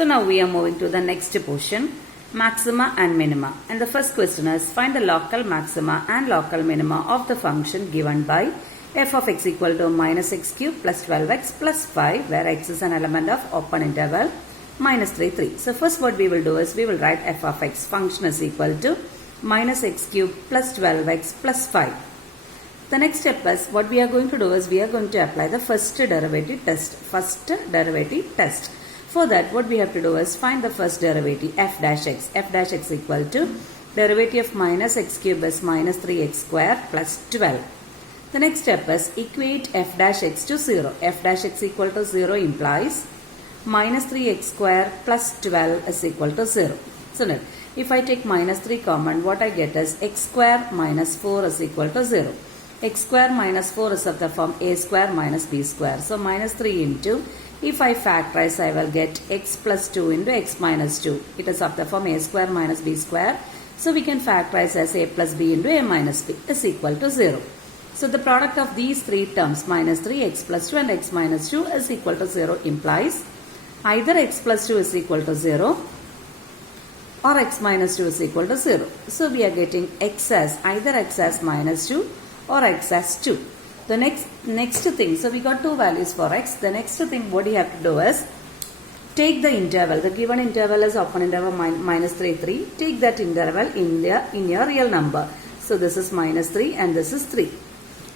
So now we are moving to the next portion, maxima and minima. And the first question is, find the local maxima and local minima of the function given by f of x equal to minus x cube plus 12x plus 5, where x is an element of open interval minus 3, 3. So first what we will do is, we will write f of x function is equal to minus x cube plus 12x plus 5. The next step is, what we are going to do is, we are going to apply the first derivative test. For that, what we have to do is, find the first derivative, f dash x. F dash x equal to derivative of minus x cube is minus 3x square plus 12. The next step is, equate f dash x to 0. F dash x equal to 0 implies minus 3x square plus 12 is equal to 0. So now, if I take minus 3 common, what I get is x square minus 4 is equal to 0. X square minus 4 is of the form a square minus b square. So minus 3 into, if I factorize, I will get x plus 2 into x minus 2. It is of the form a square minus b square. So we can factorize as a plus b into a minus b is equal to 0. So the product of these three terms, minus 3, x plus 2 and x minus 2 is equal to 0 implies either x plus 2 is equal to 0 or x minus 2 is equal to 0. So we are getting x as either x as minus 2 or x as 2. The next thing, so we got two values for x. The next thing what you have to do is, take the interval. The given interval is open interval minus 3, 3. Take that interval in your real number. So this is minus 3 and this is 3.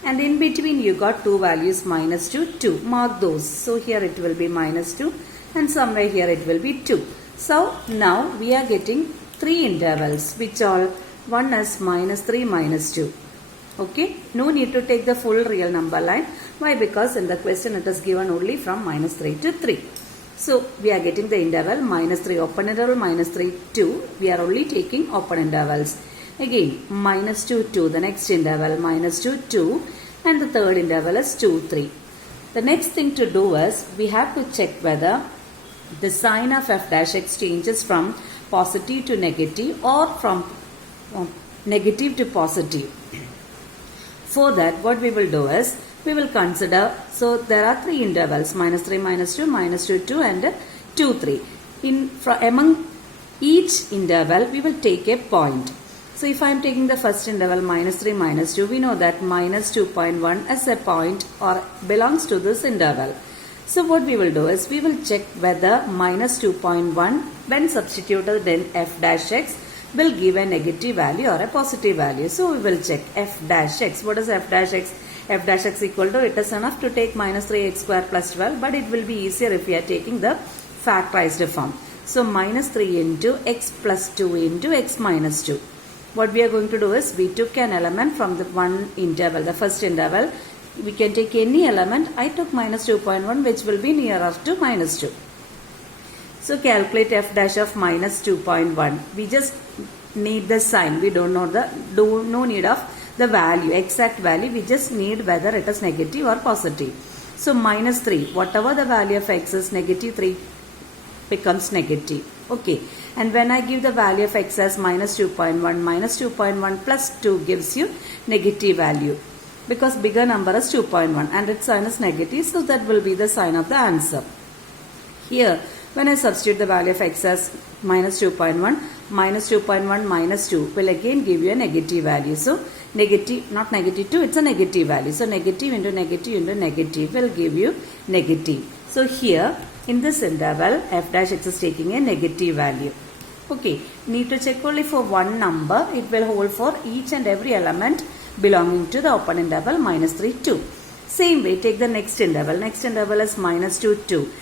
And in between you got two values, minus 2, 2. Mark those. So here it will be minus 2 and somewhere here it will be 2. So now we are getting three intervals, which all, one is minus 3, minus 2. Okay, no need to take the full real number line. Why? Because in the question it is given only from minus 3 to 3. So we are getting the interval minus 3 open interval, minus 3, 2. We are only taking open intervals. Again, minus 2, 2. The next interval, minus 2, 2. And the third interval is 2, 3. The next thing to do is, we have to check whether the sign of f dash x changes from positive to negative or from negative to positive. For that, what we will do is, we will consider, so there are three intervals, minus 3, minus 2, minus 2, 2 and 2, 3. Among each interval, we will take a point. So if I am taking the first interval, minus 3, minus 2, we know that minus 2.1 is a point or belongs to this interval. So what we will do is, we will check whether minus 2.1, when substituted in f dash x, will give a negative value or a positive value. So we will check f dash x. What is f dash x? F dash x equal to, it is enough to take minus 3x square plus 12, but it will be easier if we are taking the factorized form. So minus 3 into x plus 2 into x minus 2. What we are going to do is, we took an element from the one interval, the first interval. We can take any element. I took minus 2.1, which will be nearer to minus 2. So calculate f dash of minus 2.1. We just need the sign. We don't know no need of the value, exact value. We just need whether it is negative or positive. So minus 3, whatever the value of x is, negative 3 becomes negative. Okay. And when I give the value of x as minus 2.1, minus 2.1 plus 2 gives you negative value. Because bigger number is 2.1 and its sign is negative. So that will be the sign of the answer. Here, when I substitute the value of x as minus 2.1, minus 2.1 minus 2 will again give you a negative value. So negative, not negative 2, it's a negative value. So negative into negative into negative will give you negative. So here, in this interval, f dash x is taking a negative value. Okay, need to check only for one number. It will hold for each and every element belonging to the open interval minus 3, 2. Same way, take the next interval. Next interval is minus 2, 2.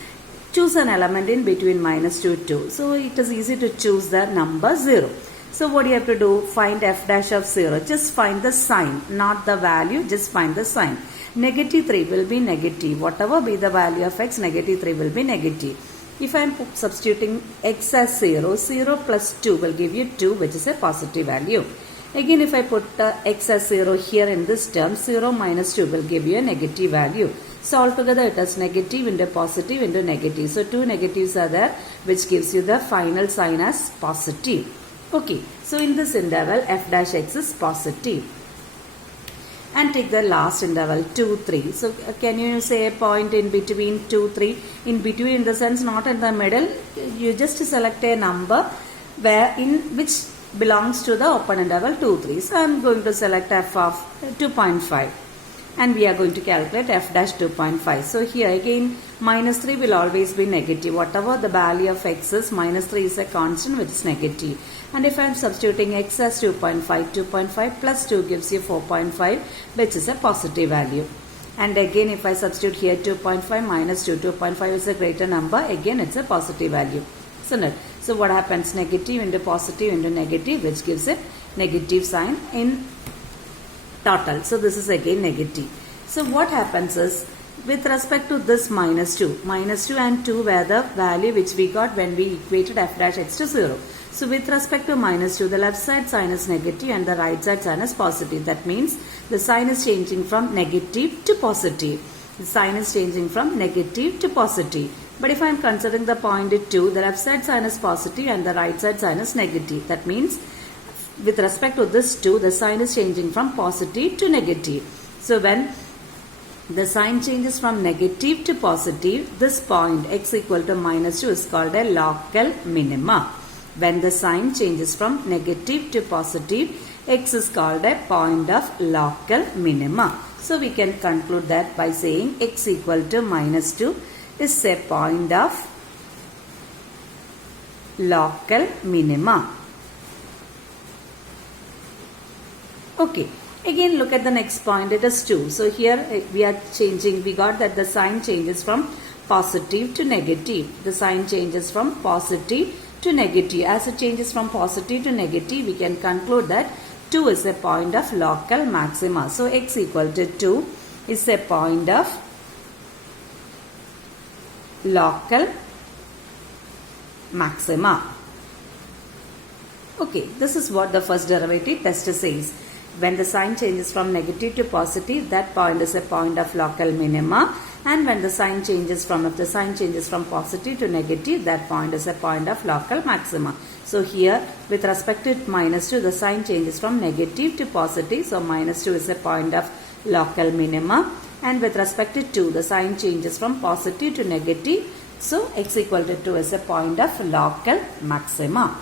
Choose an element in between minus 2, 2. So it is easy to choose the number 0. So what you have to do? Find f dash of 0. Just find the sign, not the value. Just find the sign. Negative 3 will be negative. Whatever be the value of x, negative 3 will be negative. If I am substituting x as 0, 0 plus 2 will give you 2, which is a positive value. Again, if I put x as 0 here in this term, 0 minus 2 will give you a negative value. So altogether it is negative into positive into negative. So two negatives are there, which gives you the final sign as positive. Okay, so in this interval, f dash x is positive. and take the last interval 2, 3. So can you say a point in between 2, 3? In between in the sense not in the middle. You just select a number where in which belongs to the open interval 2, 3. So I am going to select f of 2.5. And we are going to calculate f dash 2.5. So here again minus 3 will always be negative. Whatever the value of x is, minus 3 is a constant which is negative. And if I am substituting x as 2.5, 2.5 plus 2 gives you 4.5, which is a positive value. And again if I substitute here 2.5 minus 2, 2.5 is a greater number, again it's a positive value. So what happens? Negative into positive into negative, which gives a negative sign in total. So this is again negative. So what happens is, with respect to this minus 2 and 2 were the value which we got when we equated f dash x to 0. So with respect to minus 2, the left side sign is negative and the right side sign is positive. That means the sign is changing from negative to positive. The sign is changing from negative to positive. But if I am considering the point at 2, the left side sign is positive and the right side sign is negative. That means with respect to this 2, the sign is changing from positive to negative. So when the sign changes from negative to positive, this point x equal to minus 2 is called a local minima. When the sign changes from negative to positive, x is called a point of local minima. So we can conclude that by saying x equal to minus 2 is a point of local minima. Okay, again look at the next point, it is 2. So here we are changing, we got that the sign changes from positive to negative. The sign changes from positive to negative. As it changes from positive to negative, we can conclude that 2 is a point of local maxima. So x equal to 2 is a point of local maxima. Okay, this is what the first derivative test says. When the sign changes from negative to positive, that point is a point of local minima. And when the sign changes from, if the sign changes from positive to negative, that point is a point of local maxima. So here with respect to minus 2, the sign changes from negative to positive. So minus 2 is a point of local minima. And with respect to 2, the sign changes from positive to negative. So x equal to 2 is a point of local maxima.